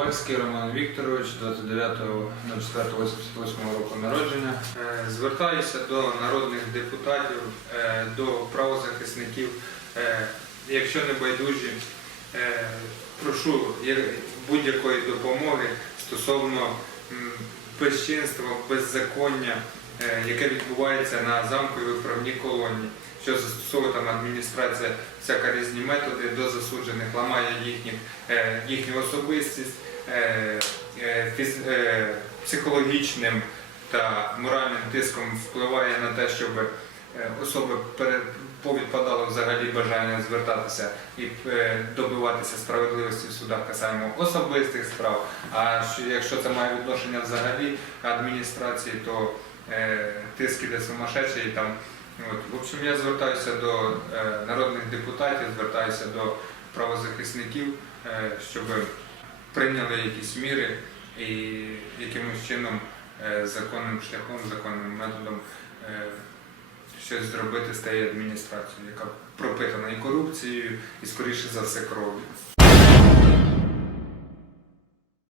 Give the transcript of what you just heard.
Ковальський Роман Вікторович, 29.04.88 року народження. Е, Звертаюся до народних депутатів, е, до правозахисників. Е, Якщо не байдужі, прошу будь-якої допомоги стосовно безчинства, беззаконня, яке відбувається на замковій виправній колонії, що застосовує там адміністрація всяка різні методи до засуджених, ламає їхніх, е, їхню особистість психологічним та моральним тиском впливає на те, щоб е, особи повідпадало взагалі бажання звертатися і е, добиватися справедливості в судах касаємо особистих справ. А що- якщо це має відношення взагалі адміністрації, то е, тиск іде сумасшедший там. От. В общем, я звертаюся до е, народних депутатів, звертаюся до правозахисників, е, щоб прийняли якісь міри і якимось чином е, законним шляхом, законним методом е, щось зробити з тією адміністрацією, яка пропитана і корупцією, і скоріше за все кров'ю.